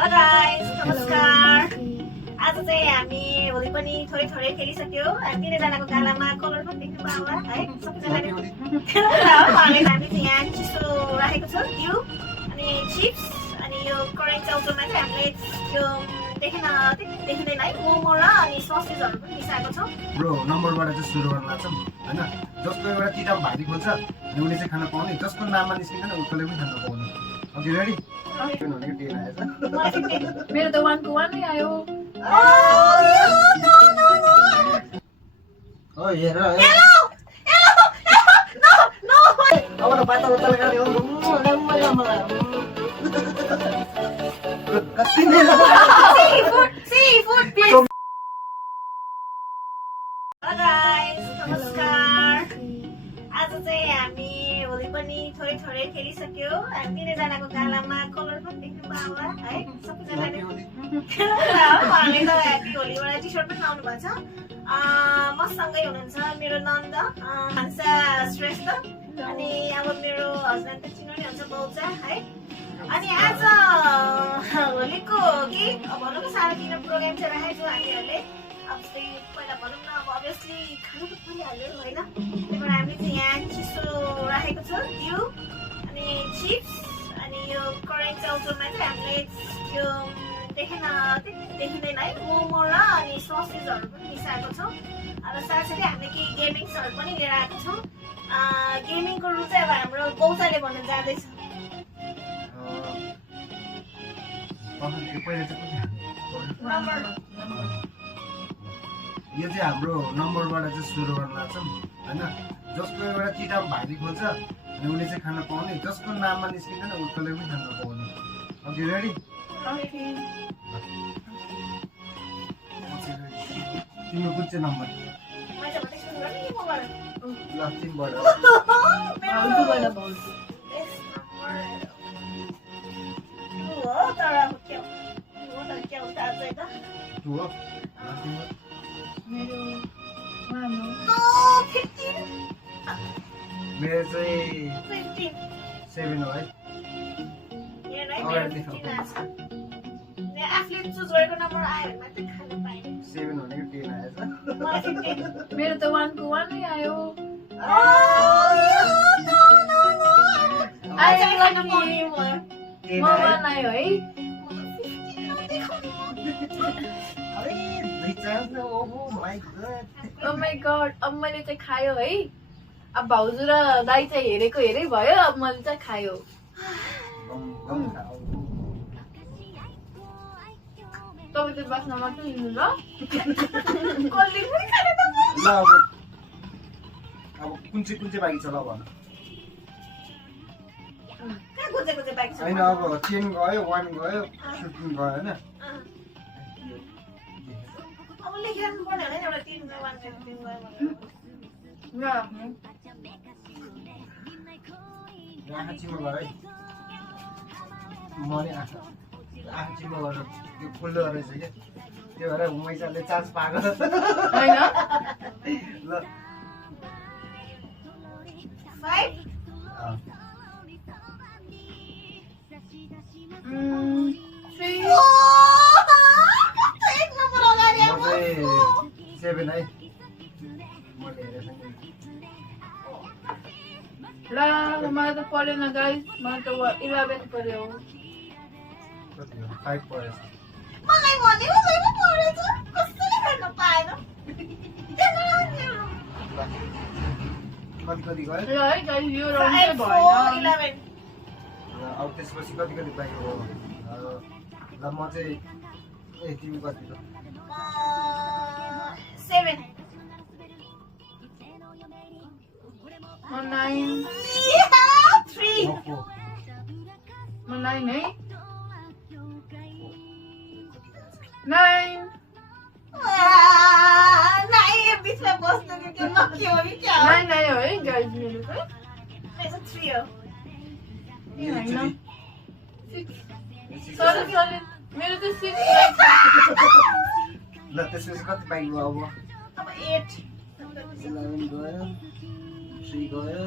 Hello guys, नमस्कार। आज चाहिँ हामी होली पनि थोरै थोरै खेलिसक्यो। हामी तिनैजनाको गालामा कलर पनि देख्नु पायो होला है। सबैजनाले हामी चाहिँ यहाँ चिसो राखेको छौँ घिउ अनि चिप्स अनि यो करेन्ट चाउचाउमा चाहिँ हामीले यो देखिँदैन है मोमो र अनि ससेजहरू पनि मिसाएको छौँ। ब्रो नम्बरबाट चाहिँ सुरु गर्न लाग्छौँ होइन। जसको एउटा चिटा भारी खोल्छ उसले चाहिँ खान पाउने, जसको नाममा निस्किँदैन उसले पनि खान पाउने। Okay ready? भनेको 10 आएछ। मेरो त 1 को 1 नै आयो। ओ हेर अब त बाता उता लगाउने हो। कति नै Seafood, please. Hello guys, नमस्कार। आज चाहिँ हामी होली पनि थोरै थोरै खेलिसक्यो। हामी तिनैजनाको गालामा कलर पनि देख्नु पायो होला है। सबैजनाले हामी त ह्यापी होलीबाट टी सर्ट पनि लाउनु भएको छ। मसँगै हुनुहुन्छ मेरो नन्द हान्सा श्रेष्ठ अनि अब मेरो हस्बेन्ड त चिन्नु नै हुन्छ बौचा है। अनि आज होलीको के भनौँ न सानोतिनो प्रोग्राम चाहिँ राखेको छौँ हामीहरूले। अब चाहिँ पहिला भनौँ न अब अभियसली खानु त परिहाल्यो होइन। त्यही भएर हामीले चाहिँ यहाँ चिसो राखेको छौँ घिउ अनि चिप्स अनि यो करेन्ट चाउचाउमा चाहिँ हामीले यो देखिँदैन है मोमो र अनि ससेजहरू पनि मिसाएको छौँ। र साथसाथै हामीले केही गेमिङ्सहरू पनि लिएर आएको छौँ। गेमिङको रुल चाहिँ अब हाम्रो बौचाले भन्न जाँदैछ। यो चाहिँ हाम्रो नम्बरबाट चाहिँ सुरु गर्न लाग्छौँ होइन। जसको एउटा चिटा भारी खोल्छ अनि उसले चाहिँ खान पाउने, जसको नाममा निस्किँदैन उसले पनि खान पाउने। Okay ready? तिम्रो कुन चाहिँ नम्बर? ल तिमीबाट टु हो। मेरो चाहिँ 7 हो है। आफूले चुज गरेको नम्बर आयो भने मात्रै खानु पाएँ। 7 भनेको 10 आएछ। मेरो त 1 को 1 नै आयो। म 1 आयो है। ओ माई गॉड, अब मैले चाहिँ खायो है। अब भाउजू र दाइ चाहिँ हेरेको हेरै भयो, अब मैले चाहिँ खायो। तपाईँ त्यो बास्न मात्रै लिनु ल। ल अब कुन चाहिँ बाँकी छ ल भन। होइन अब 10 गयो, 1 गयो, 15 गयो होइन। अब लेखिराख्नु पर्ने होला नि एउटा 3 गयो 1 गयो 3 गयो भनेर। आँखा चिम्लो गर है। मैले आँखा चिम्लो गरेर यो फुल्दो रहेछ क्या, त्यो भएर मैसाले चान्स पाएको होइन। ल 5 7 है। ल मलाई त परेन गाइस, मलाई त 11 पर्यो। 5 परेछ। मलाई भनेको छैन परेछ, कसैले गर्न पाएन। कति गयो? ल है गाइस, यो राउन्ड चाहिँ 5 4 भएन। 11 अब त्यसपछि कति बाँकी हो? ल म चाहिँ तिमी कति हो? 7 म 9 3 म 9 है। 9 नाइ बिचमा बस्नु के नक्यो नि क्या 9 आयो है गाइस मेरो चाहिँ। मेरो 3 हो। होइन 6 सरी मेरो चाहिँ 6 ल त्यसपछि कति बाँकी भयो अब? अब 8 11 गयो, 3 गयो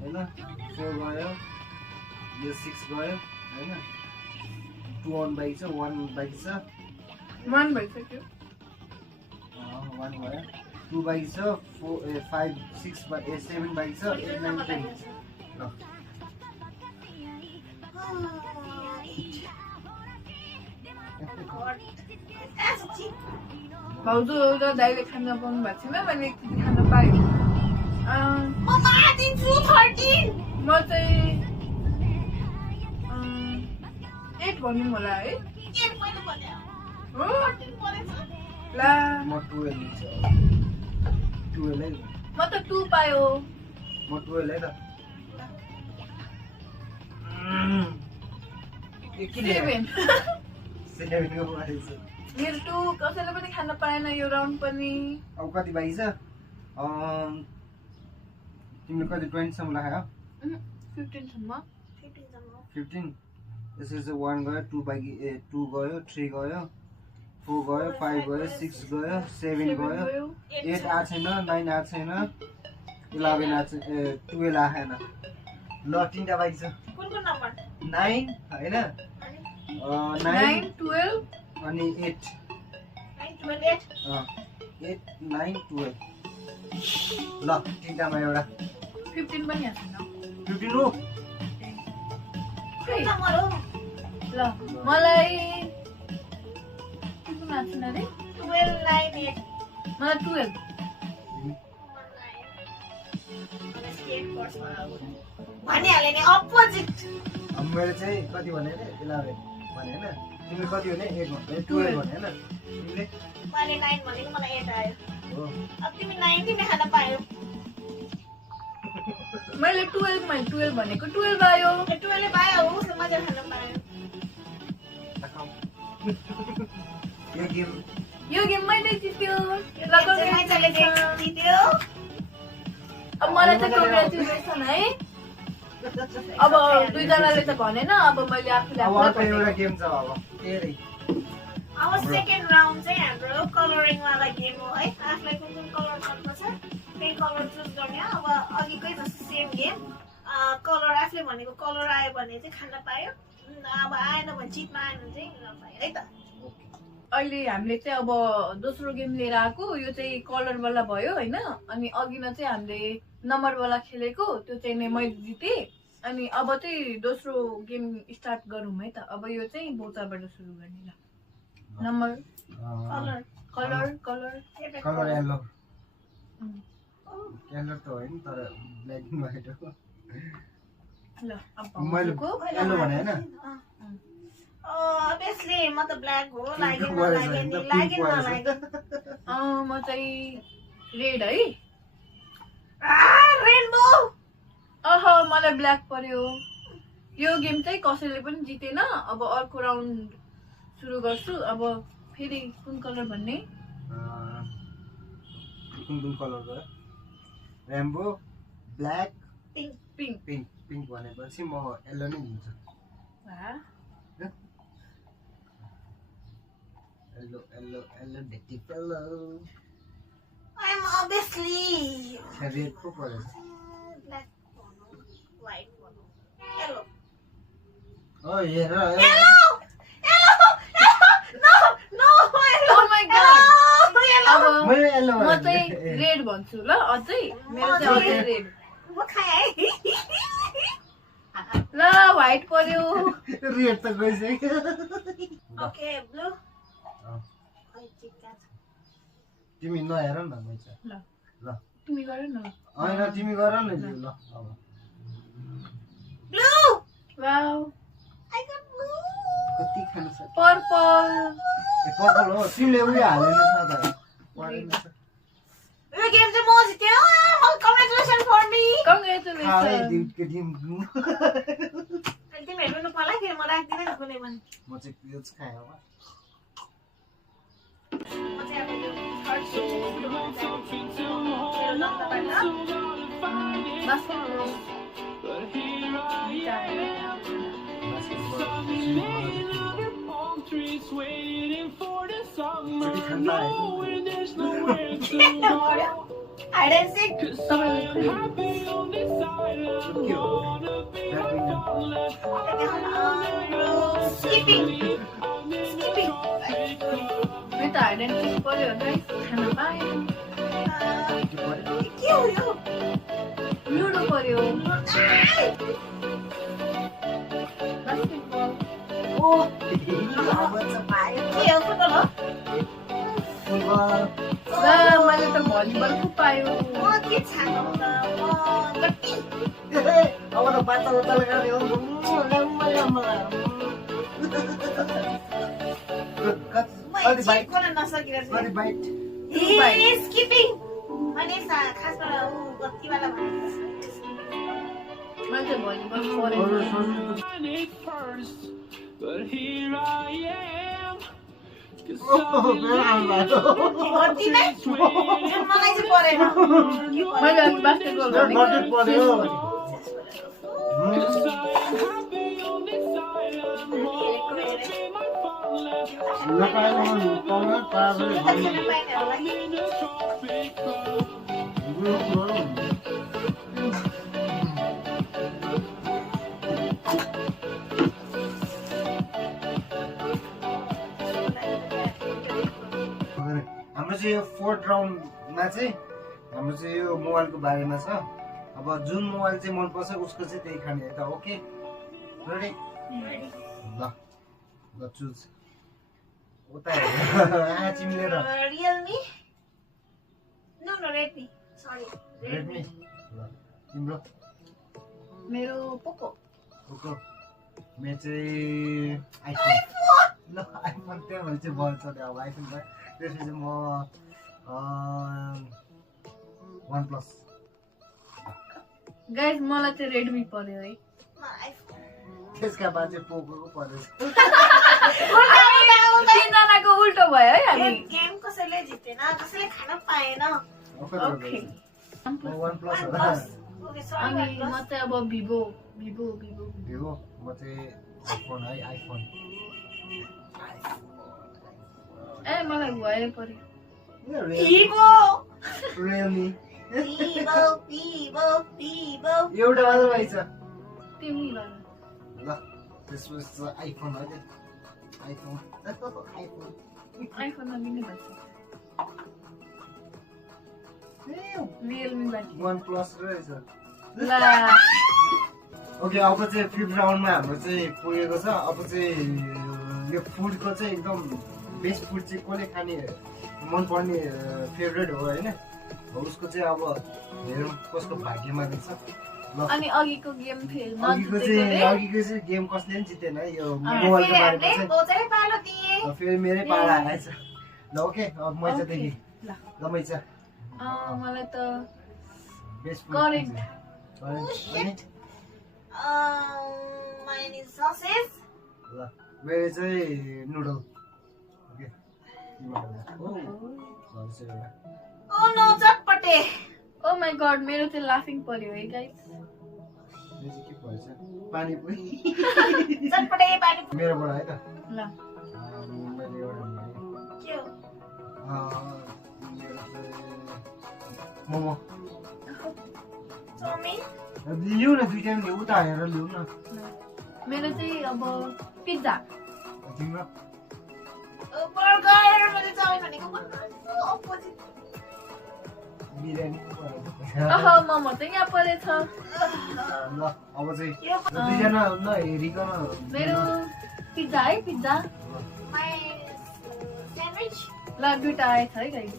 होइन, 4 गयो, यो 6 गयो होइन। 1 बाइक छ 1 बाइक छ 1 भइसक्यो 1 भयो 2 बाइक छ 4 5 6 7 बाइक छ 8 9 10 ल भाउजू र दाइले खान पाउनु भएको छैन मैले एकचोटि खान पाएँ म मार्दिन्छु 13 म चाहिँ 8 भनौँ होला है 8 मैले भने हो 14 परेछ ला म 12 लिन्छु 12 है म त 2 पायो म 12 है त सेभेन 7 को परेछ मेरो 2 कसैले पनि खान पाएन यो राउन्ड पनि अब कति बाइक छ तिमीले कति 20 सम्म राख्यो 15 सम्म 15 यसरी चाहिँ 1 गयो 2 बाइक 2 गयो 3 गयो 4 गयो 5 गयो 6 गयो 7 गयो 8 आएको छैन 9 आएको छैन 11 आएको छैन 12 आएन ल 3टा बाइक छ कुन कुन नम्बर 9 हैन 9 12 अनि 8 9 12 8 9 12 ल 3टामा एउटा 15 पनि आएको छैन 15 हो खै नम्बर हो ल मलाई कुन आएको छैन रे 12 9 8 मलाई 12 भनिहाले नि अपोजिट अब मैले चाहिँ कति भने रे 11 भने हैन तिमीले कति भने 8 भने 12 भने हैन तिमीले मैले 9 भनेको मलाई 8 आयो हो अब तिमी 9 तिमीले खान पायो मैले 12 भनेको 12 आयो 12 पायो हो उसले मजा खान पायो यो गेम मैले जित्यो माइचाले जित्यो अब मलाई चाहिँ कङ्ग्रेचुलेसन है अब दुईजनाले त भनेन अब मैले आफूले अब अर्को आफूलाई एउटा गेम छ अब तेरै अब सेकेन्ड राउन्ड चाहिँ हाम्रो कलरिङ वाला गेम हो है आफूलाई कुन कुन कलर मनपर्छ त्यही कलर चुज गर्ने अब अघिकै जस्तो सेम गेम कलर आफूले भनेको कलर आयो भने चाहिँ खान पायो अब आएन भने चिटमा आएन भने चाहिँ नपायो है त अहिले हामीले चाहिँ अब दोस्रो गेम लिएर आएको यो चाहिँ कलर वाला भयो होइन अनि अघिमा चाहिँ हामीले नम्बर वाला खेलेको त्यो चाहिँ नै मैले जितेँ अनि अब चाहिँ दोस्रो गेम स्टार्ट गरौँ है त अब यो चाहिँ बोचाबाट सुरु गर्ने ल number colour colour colour colour yellow yellow त होइन तर ब्ल्याक एन्ड व्हाइट हो ल अब मैले येलो भने हैन obviously म त ब्ल्याक हो लागेन नलागे म चाहिँ रेड है रेनबो अह मलाई ब्ल्याक पर्यो यो गेम चाहिँ कसैले पनि जितेन अब अर्को राउन्ड सुरु गर्छु अब फेरि कुन कलर भन्ने कुन कुन कलर गयो रेम्बो ब्ल्याक पिङ्क पिङ्क भनेपछि म येलो नै लिन्छु येलो डेटी फेलो I'm obviously रेड को परेछ black white yellow ओ हेर Oh my god अब मैले येलो म चाहिँ रेड भन्छु ल अझै मेरो चाहिँ अझै रेड म खाए ल व्हाइट पर्यो रेड त गइसक्यो ओके ब्लू तिमी नहेर न मैचा ल ल तिमी गर न हैन तिमी गर न ल अब blue wow I got blue कति खान सक्छ पर्पल ए पर्पल हो तिमीले उयो हालेन छ त परेन छ यो गेम चाहिँ म जित्यो कङ्ग्रेचुलेसन फर मी खाए कङ्ग्रेचुलेसन दिउके टिम तिमी हेर्नु नपर्ला किन म राख्दिनँ नि कुनै पनि म चाहिँ पिज खाएँ अब म चाहिँ अब यो थर्ड सेट छुट्टी ठन्डा है Hide and seek. तपाईँले के हो ब्याडमिन्टन Skipping. मेरो त हाइड एन्ड सिक पर्यो गाइस खाना पाएँ के पर्यो के हो यो? लुडो पर्यो Ai! बास्केटबल Oh, अब चाहिँ पायो। के हो फुटबल हो? फुटबल ला मैले त भलिबल पो पायो के छानो त? गट्टी। अब त बाच्चा बच्चाले गर्ने हो कति बाइट कोन नसकिरहेको कति छु। बाइट ए, skipping। मैले खासमा ऊ गत्तीवाला भनेको मैले त भलिबल परेँ But here I am. गत्ती नै? मलाई चाहिँ परेन। मैले अघि बास्केटबल भनेको नटिक पर्यो हाम्रो चाहिँ यो 4th राउन्डमा चाहिँ हाम्रो चाहिँ यो मोबाइलको बारेमा छ अब जुन मोबाइल चाहिँ मनपर्छ उसको चाहिँ त्यही खाने है त ओके रेडी ल ल चुज उता चिम्लेर Realme? No, Redmi. Sorry. Redmi ल तिम्रो मेरो पोको ओको मेरो चाहिँ आइफोन ल आइफोन त्यही भने चाहिँ बल्छ त्यो अब आइफोन भयो त्यसपछि म वान प्लस गाइस मलाई चाहिँ रेडमी पर्यो है त्यसका बाद चाहिँ पोको पर्यो तिनजनाको उल्टो भयो है हामी गेम कसैले जितेन कसैले खान पाएन ओके वान प्लस हो ओके अनि सरी म चाहिँ अब भिभो भिभो भिभो भिभो म चाहिँ आइफोन है आइफोन ए मलाई भए पर्यो Vivo Realme Vivo Vivo Vivo एउटा मात्र रहेछ तिमी भन ल त्यसपछि आइफोन है आइफोन आइफोन आइफोनमा मिल्ने भन्छ रियलमी बाँकी वान प्लस रहेछ ला ओके अब चाहिँ 5th राउन्डमा हाम्रो चाहिँ पुगेको छ अब चाहिँ यो फुडको चाहिँ एकदम बेस्ट फुड चाहिँ कसले खाने मनपर्ने फेभरेट हो होइन उसको चाहिँ अब हेरौँ कसको भाग्यमा दिन्छ ल अनि अघिको गेम फेल अघिको चाहिँ गेम कसले पनि जितेन है यो मोबाइलको बारेमा चाहिँ बोचरै पालो दिए फेरि मेरै पाडा आएछ ल ओके अब मैचादेखि ल ल मैचा मलाई त best current current mine is sausage ल मेरो चाहिँ नुडल ओके तिमीहरूलाई oh no चटपटे ओ माय गॉड मेरो चाहिँ लाफिङ पर्यो है गाइस यो चाहिँ के भएछ पानीपुरी चटपटे पानी मेरोबाट है त ल मैले एउटा भने के हो मेरो चाहिँ मोमो चाउमिन लिऊ न दुईटा पनि उता हेरेर लिऊ न मेरो चाहिँ अब पिज्जा तिम्रो बर्गर मैले चाउमिन भनेको अपोजिट बिरयानी अह मोमो चाहिँ यहाँ परेछ ल अब चाहिँ यो दुईजना न हेरिकन मेरो पिज्जा है पिज्जा my sandwich ल दुइटा आएछ है गाइस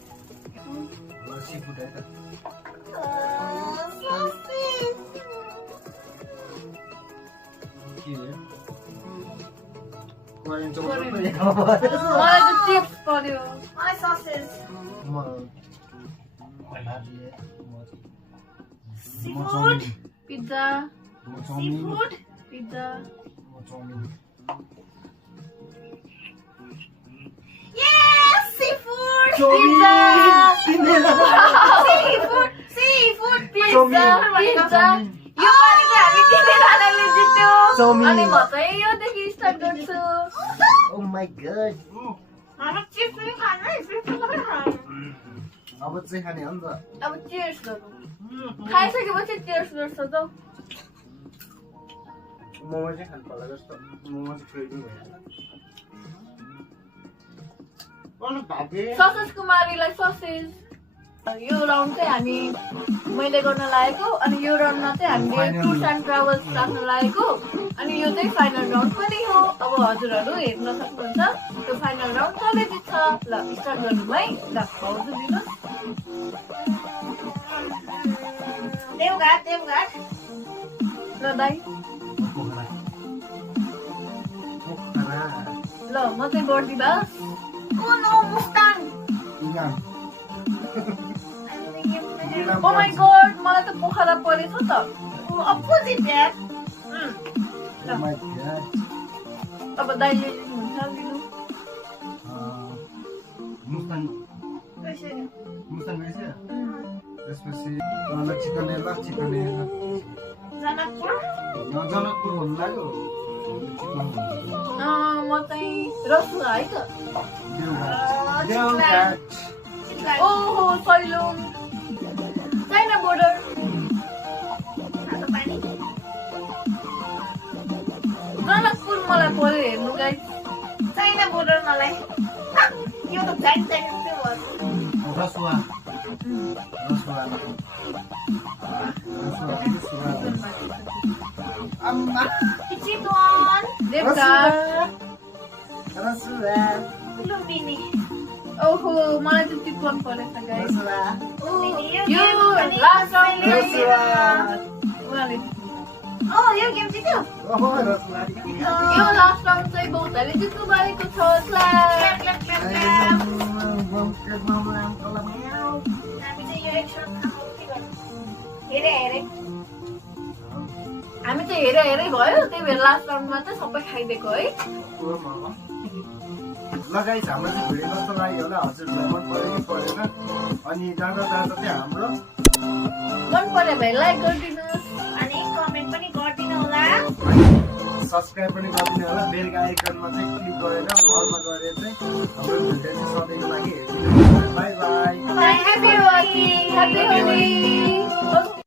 सी फुड है त sausage के हो कोरियन चौक कोरियन। पनि मलाई त चिप्स पर्यो my sausage म seafood पिज्जा म चाउमिन seafood पिज्जा म chow mein yes seafood pizza seafood seafood pizza pizza यो पालि चाहिँ हामी तिनजनाले जित्यो चाउमिन। अनि म चाहिँ योदेखि स्टार्ट गर्छु oh my God I'm a chips पनि खानु है chips पनि खानु अब चाहिँ खाने हो नि त अब चियर्स गरौँ खाइसकेपछि चियर्स गर्छ त मोमो चाहिँ खानु पर्ला जस्तो मोमो चाहिँ क्रेभिङ भयो ससेज कुमारीलाई ससेज यो राउन्ड चाहिँ हामी मैले गर्न लागेको अनि यो राउन्डमा चाहिँ हामीले टुर्स एन्ड ट्राभल्स राख्न लागेको अनि यो चाहिँ फाइनल राउन्ड पनि हो अब हजुरहरू हेर्न सक्नुहुन्छ यो फाइनल राउन्ड कसले जित्छ ल स्टार्ट गर्नु है ल भाउजू दिनुहोस् देवघाट ल दाइ ल म चाहिँ गर्दिँदा oh no Mustang oh my god मलाई त पोखरा परेछ त अपोजिट यार अब दाइले लिनुहुन्छ लिनु मुस्ताङ रहेछ त्यसपछि चिकन हेर्ला जनकपुर जनकपुर भन्नु लाग्यो म चाहिँ रसुवा है त देवघाट ओहो सैलुङ चाइना बोर्डर जनकपुर मलाई पऱ्यो हेर्नु गाइस चाइना बोर्डर मलाई यो त जाइन जस्तै भयो रसुवा अम्मा चितवन देवघाट रसुवा लुम्बिनी ओहो मलाई त चितवन परेछ गाइस यो लास्ट राउन्ड रसुवा उहाँले ओ यो गेम जित्यो ओहो रसुवा यो लास्ट राउन्ड चाहिँ बहुतले जित्नु भएको छ क्ल्याप क्ल्याप क्ल्याप क्ल्याप हामी चाहिँ यो एक सर्ट के गर्नु हेरे हामी चाहिँ हेरै भयो त्यही भएर लास्ट राउन्डमा चाहिँ सबै खाइदिएको है लगाइस हाम्रो चाहिँ भिडियो कस्तो लाग्यो होला हजुरलाई मन पऱ्यो कि परेन अनि जाँदा चाहिँ हाम्रो मन पर्यो भने लाइक गरिदिनुहोस् अनि कमेन्ट पनि गरिदिनु होला सब्सक्राइब पनि गरिदिनु होला बेलका आइकनमा चाहिँ क्लिक गरेर हलमा गरेर चाहिँ हाम्रो भिडियो चाहिँ सबैको लागि हेरिदिनु by by happy Holi happy Holi